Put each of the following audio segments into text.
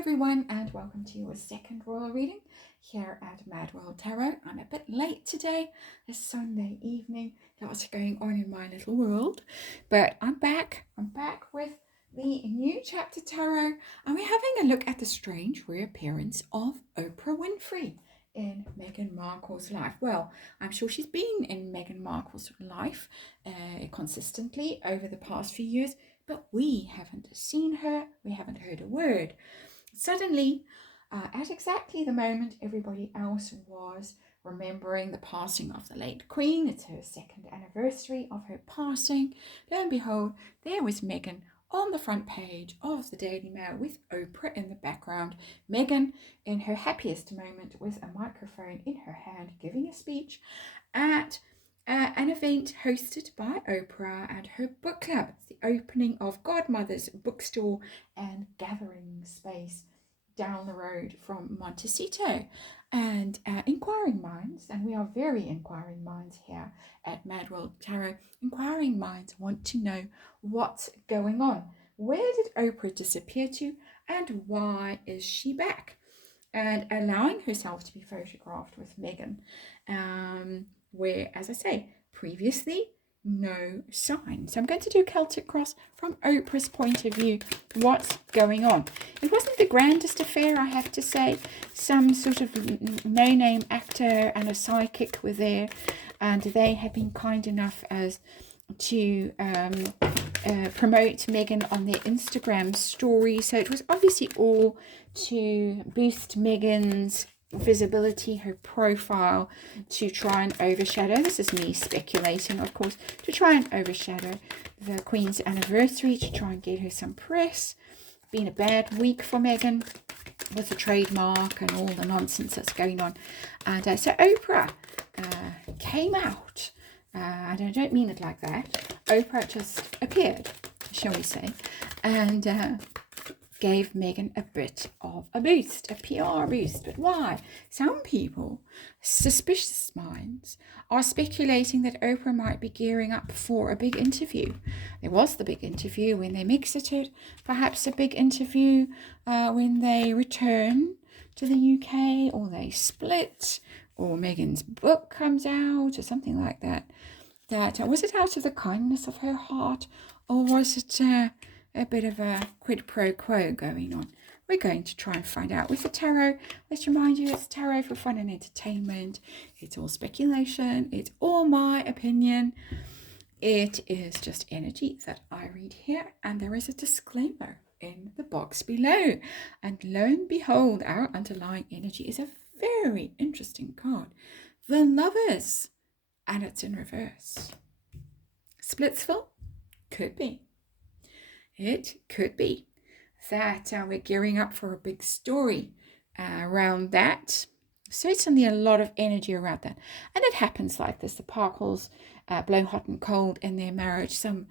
everyone, and welcome to your second royal reading here at MadWorldTarot. I'm a bit late today. It's Sunday evening. Lots going on in my little world, but I'm back. I'm back with the new chapter tarot, and we're having a look at the strange reappearance of Oprah Winfrey in Meghan Markle's life. Well, I'm sure she's been in Meghan Markle's life consistently over the past few years, but we haven't seen her, we haven't heard a word. Suddenly, at exactly the moment everybody else was remembering the passing of the late Queen, it's her second anniversary of her passing, lo and behold, there was Meghan on the front page of the Daily Mail with Oprah in the background. Meghan in her happiest moment with a microphone in her hand giving a speech at an event hosted by Oprah and her book club. It's the opening of Godmother's bookstore and gathering space down the road from Montecito. And inquiring minds, and we are very inquiring minds here at MadWorldTarot, inquiring minds want to know what's going on. Where did Oprah disappear to, and why is she back? And allowing herself to be photographed with Meghan, where, as I say, previously no sign. So I'm going to do Celtic Cross from Oprah's point of view. What's going on? It wasn't the grandest affair, I have to say. Some sort of no-name actor and a psychic were there, and they have been kind enough as to promote Meghan on their Instagram story. So it was obviously all to boost Meghan's visibility, her profile, to try and overshadow, this is me speculating of course, to try and overshadow the Queen's anniversary, to try and get her some press. Been a bad week for Meghan with the trademark and all the nonsense that's going on. And so Oprah came out, and I don't mean it like that. Oprah just appeared, shall we say, and gave Meghan a bit of a boost, a PR boost. But why? Some people, suspicious minds, are speculating that Oprah might be gearing up for a big interview. There was the big interview when they exited, perhaps a big interview when they return to the UK, or they split, or Meghan's book comes out, or something like that. Was it out of the kindness of her heart, or was it a bit of a quid pro quo going on? We're going to try and find out with the tarot. Let's remind you, it's tarot for fun and entertainment. It's all speculation. It's all my opinion. It is just energy that I read here, and there is a disclaimer in the box below. And lo and behold, our underlying energy is a very interesting card. The Lovers, and it's in reverse. Splitsville? Could be. It could be that we're gearing up for a big story around that. Certainly a lot of energy around that. And it happens like this. The Parkles blow hot and cold in their marriage. Some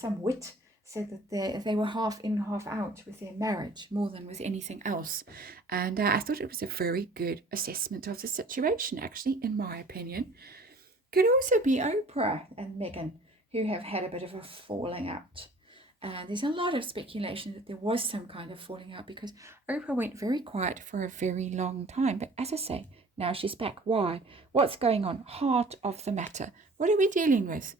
wit said that they were half in, half out with their marriage, more than with anything else. And I thought it was a very good assessment of the situation, actually, in my opinion. Could also be Oprah and Meghan, who have had a bit of a falling out. There's a lot of speculation that there was some kind of falling out because Oprah went very quiet for a very long time. But as I say, now she's back. Why? What's going on? Heart of the matter. What are we dealing with?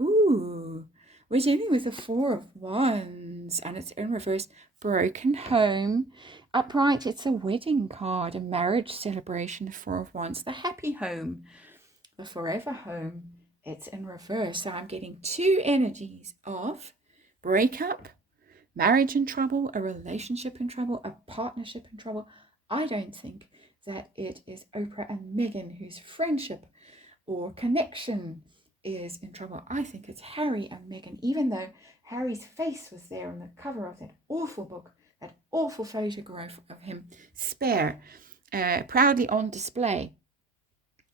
Ooh, we're dealing with the Four of Wands, and it's in reverse. Broken home. Upright, it's a wedding card, a marriage celebration. The Four of Wands, the happy home, the forever home. It's in reverse. So I'm getting two energies of breakup, marriage in trouble, a relationship in trouble, a partnership in trouble. I don't think that it is Oprah and Meghan whose friendship or connection is in trouble. I think it's Harry and Meghan, even though Harry's face was there on the cover of that awful book, that awful photograph of him spare, proudly on display.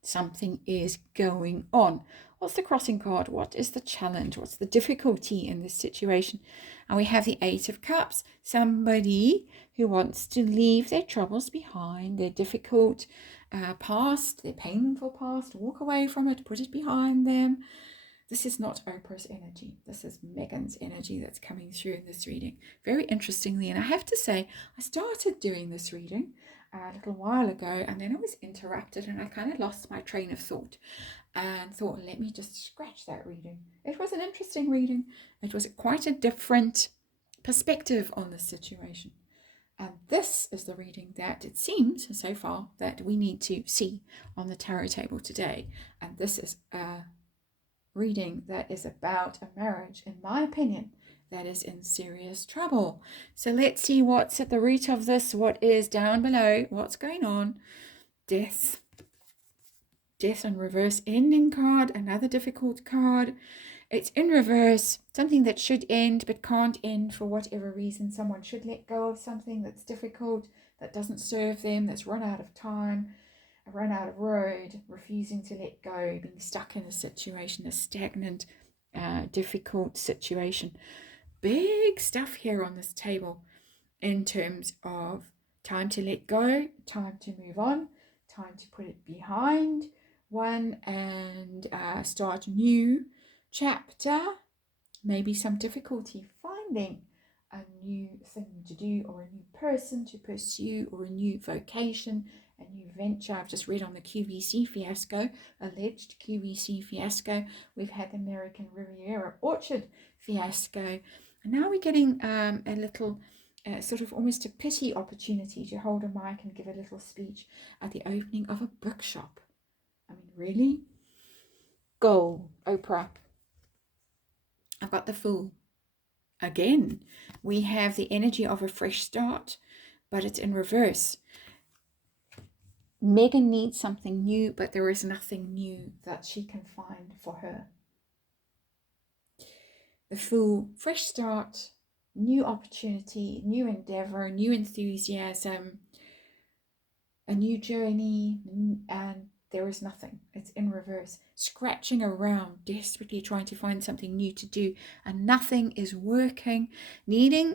Something is going on. What's the crossing card? What is the challenge? What's the difficulty in this situation? And we have the Eight of Cups. Somebody who wants to leave their troubles behind, their difficult past, their painful past, walk away from it, put it behind them. This is not Oprah's energy. This is Meghan's energy that's coming through in this reading. Very interestingly, and I have to say, I started doing this reading a little while ago, and then I was interrupted and I kind of lost my train of thought and thought, let me just scratch that reading. It was an interesting reading. It was quite a different perspective on the situation. And this is the reading that it seems so far that we need to see on the tarot table today. And this is a reading that is about a marriage, in my opinion, that is in serious trouble. So let's see what's at the root of this, what is down below, what's going on. Death. Death in reverse, ending card, another difficult card. It's in reverse, something that should end but can't end for whatever reason. Someone should let go of something that's difficult, that doesn't serve them, that's run out of time, run out of road, refusing to let go, being stuck in a situation, a stagnant, difficult situation. Big stuff here on this table in terms of time to let go, time to move on, time to put it behind one and start a new chapter. Maybe some difficulty finding a new thing to do, or a new person to pursue, or a new vocation, a new venture. I've just read on the QVC fiasco, alleged QVC fiasco. We've had the American Riviera Orchard fiasco. And now we're getting a little sort of almost a pity opportunity to hold a mic and give a little speech at the opening of a bookshop. I mean, really? Go, Oprah. I've got the Fool. Again, we have the energy of a fresh start, but it's in reverse. Meghan needs something new, but there is nothing new that she can find for her. The Fool, fresh start, new opportunity, new endeavor, new enthusiasm, a new journey, and there is nothing. It's in reverse, scratching around, desperately trying to find something new to do, and nothing is working, needing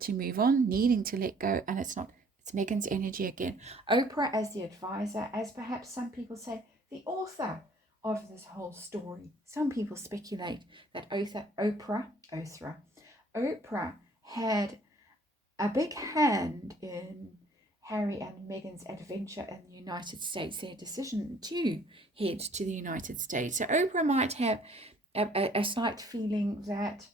to move on, needing to let go, and it's not. It's Meghan's energy again. Oprah as the advisor, as perhaps some people say, the author of this whole story. Some people speculate that Oprah had a big hand in Harry and Meghan's adventure in the United States, their decision to head to the United States. So Oprah might have a slight feeling that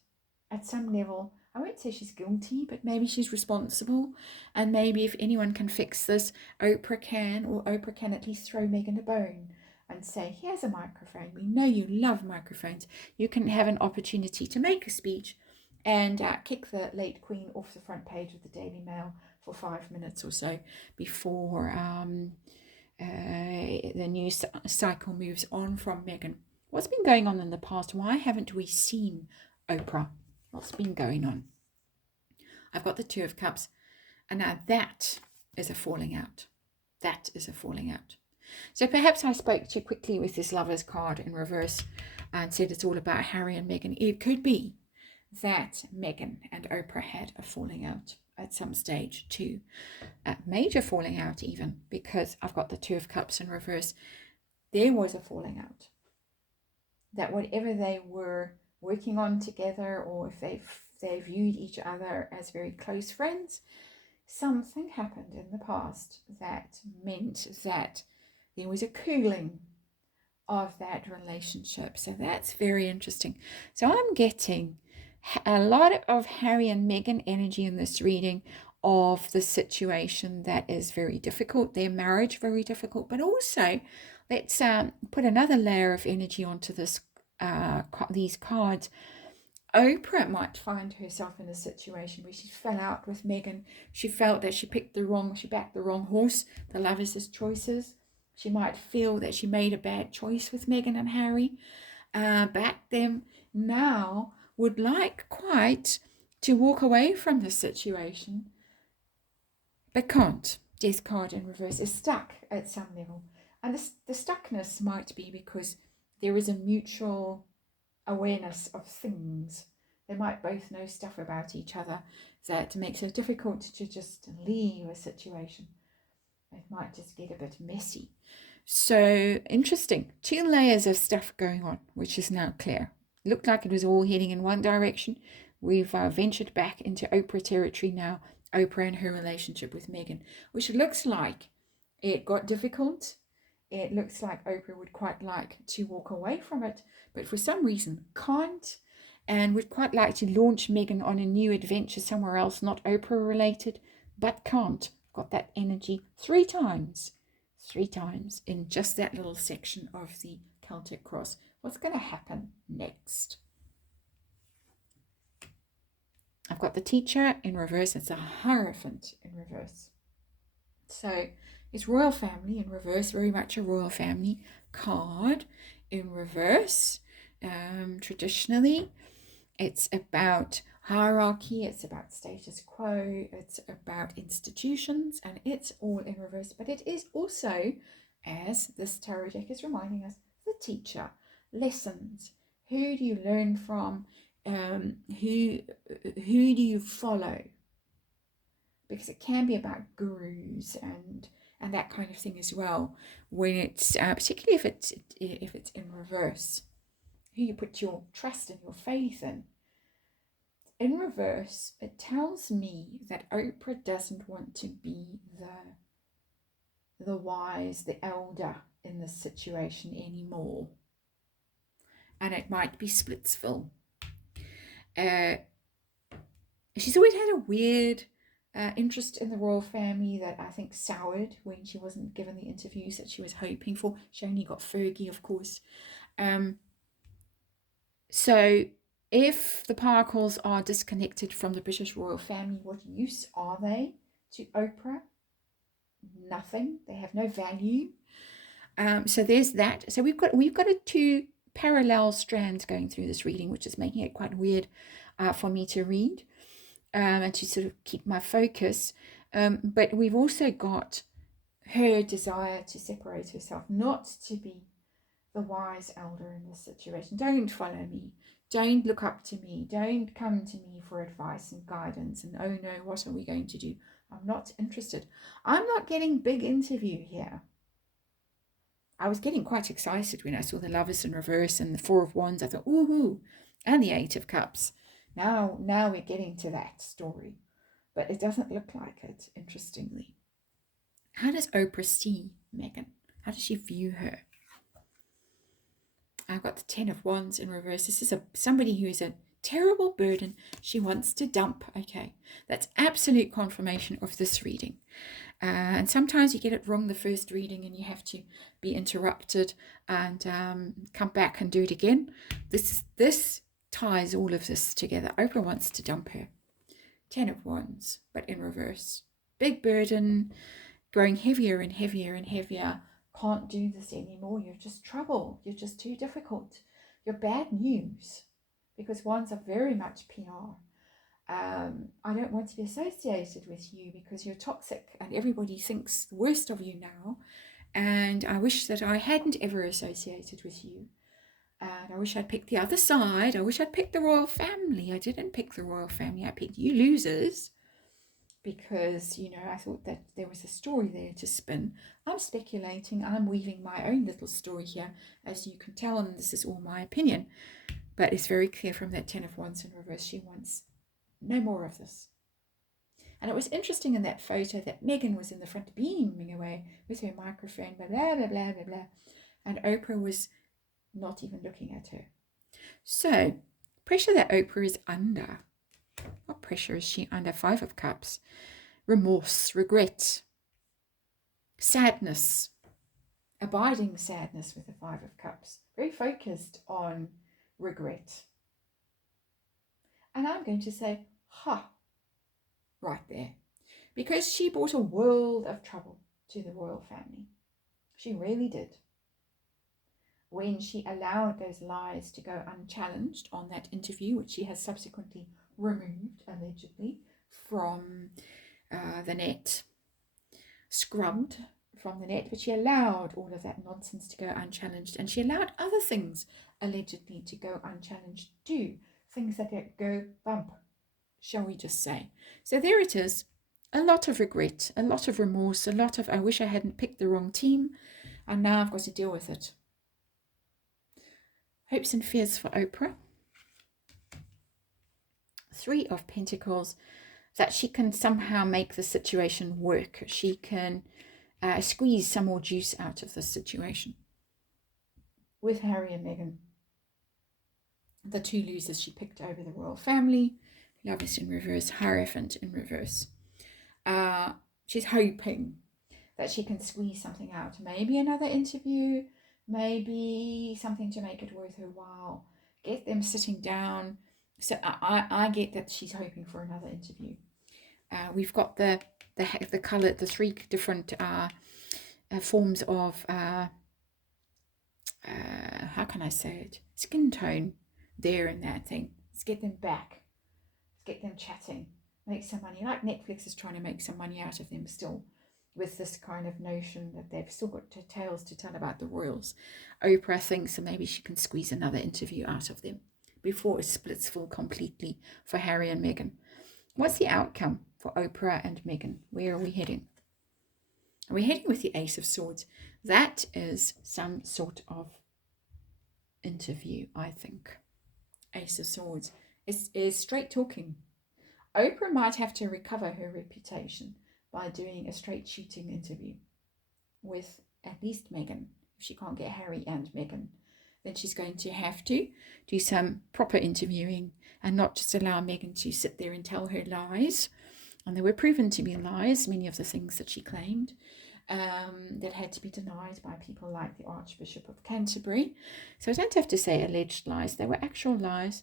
at some level, I won't say she's guilty, but maybe she's responsible. And maybe if anyone can fix this, Oprah can, or Oprah can at least throw Meghan a bone and say, here's a microphone. We know you love microphones. You can have an opportunity to make a speech and kick the late Queen off the front page of the Daily Mail for 5 minutes or so before the news cycle moves on from Meghan. What's been going on in the past? Why haven't we seen Oprah? What's been going on? I've got the Two of Cups, and now that is a falling out. That is a falling out. So perhaps I spoke too quickly with this Lovers card in reverse and said it's all about Harry and Meghan. It could be that Meghan and Oprah had a falling out at some stage too. A major falling out even, because I've got the Two of Cups in reverse. There was a falling out. That whatever they were working on together, or if they viewed each other as very close friends, something happened in the past that meant that there was a cooling of that relationship. So that's very interesting. So I'm getting a lot of Harry and Meghan energy in this reading of the situation that is very difficult, their marriage very difficult, but also let's put another layer of energy onto this these cards. Oprah might find herself in a situation where she fell out with Meghan. She felt that she backed the wrong horse, the Lovers' choices. She might feel that she made a bad choice with Meghan and Harry, backed them, now would like quite to walk away from the situation, but can't. Death card in reverse is stuck at some level. And the stuckness might be because there is a mutual awareness of things. They might both know stuff about each other that makes it difficult to just leave a situation. It might just get a bit messy. So interesting. 2 layers of stuff going on, which is now clear. looked like it was all heading in one direction. We've ventured back into Oprah territory now. Oprah and her relationship with Meghan, which looks like it got difficult. It looks like Oprah would quite like to walk away from it, but for some reason can't, and would quite like to launch Meghan on a new adventure somewhere else, not Oprah related, but can't. Got that energy three times in just that little section of the Celtic cross. What's going to happen next? I've got the Teacher in reverse. It's a Hierophant in reverse. So it's royal family in reverse, very much a royal family card in reverse. Traditionally, it's about hierarchy, it's about status quo, it's about institutions, and it's all in reverse. But it is also, as this tarot deck is reminding us, the teacher, lessons. Who do you learn from? Who do you follow? Because it can be about gurus and that kind of thing as well. When it's particularly if it's in reverse, who you put your trust and your faith in. In reverse, it tells me that Oprah doesn't want to be the wise, the elder in this situation anymore. And it might be Splitsville. She's always had a weird interest in the royal family that I think soured when she wasn't given the interviews that she was hoping for. She only got Fergie, of course. So if the Parkles are disconnected from the British royal family, what use are they to Oprah? Nothing. They have no value. So there's that. So we've got two parallel strands going through this reading, which is making it quite weird for me to read and to sort of keep my focus. But we've also got her desire to separate herself, not to be the wise elder in this situation. Don't follow me. Don't look up to me. Don't come to me for advice and guidance. And oh no, what are we going to do? I'm not interested. I'm not getting big interview here. I was getting quite excited when I saw the Lovers in reverse and the Four of Wands. I thought, ooh, and the Eight of Cups. Now we're getting to that story. But it doesn't look like it, interestingly. How does Oprah see Meghan? How does she view her? I've got the Ten of Wands in reverse. This is somebody who is a terrible burden she wants to dump. Okay, that's absolute confirmation of this reading. And sometimes you get it wrong the first reading and you have to be interrupted and come back and do it again. This ties all of this together. Oprah wants to dump her. Ten of Wands, but in reverse. Big burden, growing heavier and heavier and heavier. Can't do this anymore. You're just trouble. You're just too difficult. You're bad news, because Wands are very much PR. I don't want to be associated with you because you're toxic and everybody thinks the worst of you now. And I wish that I hadn't ever associated with you. And I wish I'd picked the other side. I wish I'd picked the royal family. I didn't pick the royal family. I picked you losers because, I thought that there was a story there to spin. I'm speculating. I'm weaving my own little story here, as you can tell, and this is all my opinion. But it's very clear from that Ten of Wands in reverse, she wants no more of this. And it was interesting in that photo that Meghan was in the front beaming away with her microphone, blah, blah, blah, blah, blah, blah. And Oprah was not even looking at her. So, pressure that Oprah is under. What pressure is she under? Five of Cups. Remorse, regret, sadness, abiding sadness with the Five of Cups. Very focused on regret. And I'm going to say, right there. Because she brought a world of trouble to the royal family. She really did. When she allowed those lies to go unchallenged on that interview, which she has subsequently removed, allegedly, from the net, scrubbed from the net, but she allowed all of that nonsense to go unchallenged, and she allowed other things allegedly to go unchallenged too. Things that go bump, shall we just say. So there it is. A lot of regret, a lot of remorse, a lot of I wish I hadn't picked the wrong team, and now I've got to deal with it. Hopes and fears for Oprah. Three of Pentacles, that she can somehow make the situation work. She can squeeze some more juice out of this situation. With Harry and Meghan, the two losers she picked over the royal family. Love is in reverse, Hierophant in reverse. She's hoping that she can squeeze something out. Maybe another interview, maybe something to make it worth her while. Get them sitting down. So I get that she's hoping for another interview. We've got the color, the three different forms of how can I say it? Skin tone there in that thing. Let's get them back. Let's get them chatting. Make some money. Like Netflix is trying to make some money out of them still, with this kind of notion that they've still got tales to tell about the royals. Oprah thinks that maybe she can squeeze another interview out of them before it splits full completely for Harry and Meghan. What's the outcome for Oprah and Meghan? Where are we heading? We're heading with the Ace of Swords. That is some sort of interview, I think. Ace of Swords is straight talking. Oprah might have to recover her reputation by doing a straight shooting interview with at least Meghan. If she can't get Harry and Meghan, then she's going to have to do some proper interviewing and not just allow Meghan to sit there and tell her lies. And they were proven to be lies, many of the things that she claimed, that had to be denied by people like the Archbishop of Canterbury. So I don't have to say alleged lies, they were actual lies.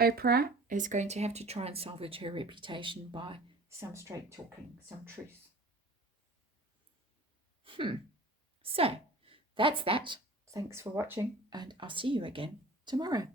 Oprah is going to have to try and salvage her reputation by some straight talking, some truth. So that's that. Thanks for watching, and I'll see you again tomorrow.